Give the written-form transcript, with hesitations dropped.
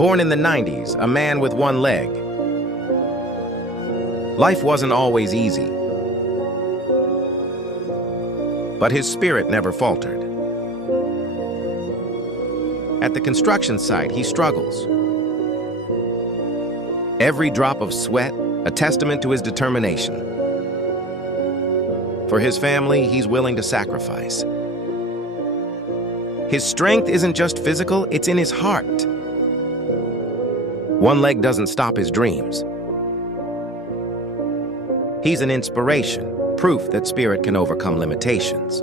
Born in the 90s, a man with one leg. Life wasn't always easy, but his spirit never faltered. At the construction site, he struggles. Every drop of sweat, a testament to his determination. For his family, he's willing to sacrifice. His strength isn't just physical, it's in his heart. One leg doesn't stop his dreams. He's an inspiration, proof that spirit can overcome limitations.